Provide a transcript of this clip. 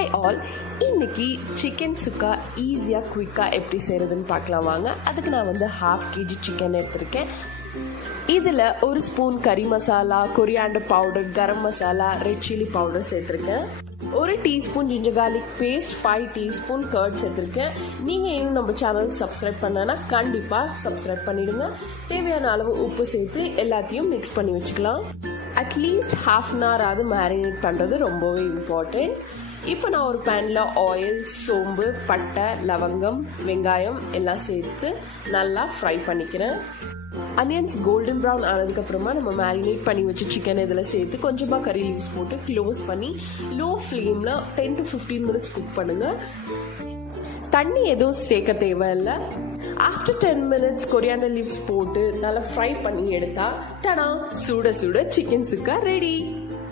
Hi all, இன்னைக்கு chicken சுக்கா ஈஸியாக குயிக்காக எப்படி செய்கிறதுன்னு பார்க்கலாம் வாங்க. அதுக்கு நான் 1/2 kg சிக்கன் எடுத்திருக்கேன். இதில் 1 ஸ்பூன் கறி மசாலா, கொரியாண்டர் பவுடர், கரம் மசாலா, ரெட் சில்லி பவுடர் சேர்த்துருக்கேன். 1 teaspoon ginger garlic paste, 5 teaspoon curd சேர்த்துருக்கேன். நீங்கள் இன்னும் நம்ம சேனல் சப்ஸ்கிரைப் பண்ணனா கண்டிப்பாக சப்ஸ்கிரைப் பண்ணிடுங்க. தேவையான அளவு உப்பு சேர்த்து எல்லாத்தையும் மிக்ஸ் பண்ணி வச்சுக்கலாம். அட்லீஸ்ட் 1/2 an hour ஆகுது மேரினேட் பண்ணுறது ரொம்பவே இம்பார்ட்டண்ட். இப்போ நான் ஒரு பேனில் ஆயில், சோம்பு, பட்டை, லவங்கம், வெங்காயம் எல்லாம் சேர்த்து நல்லா ஃப்ரை பண்ணிக்கிறேன். அனியன்ஸ் கோல்டன் ப்ரௌன் ஆனதுக்கப்புறமா நம்ம மேரினேட் பண்ணி வச்சு சிக்கன் இதில் சேர்த்து கொஞ்சமாக கறி லீவ்ஸ் போட்டு க்ளோஸ் பண்ணி லோ ஃப்ளேமில் 10 to 15 minutes குக் பண்ணுங்கள். தண்ணி எதுவும் சேர்க்க தேவையில்லை. ஆஃப்டர் 10 minutes கொரியாண்டர் லீவ்ஸ் போட்டு நல்லா ஃப்ரை பண்ணி எடுத்தா டனா சுட சுட சிக்கன் சுக்கா ரெடி.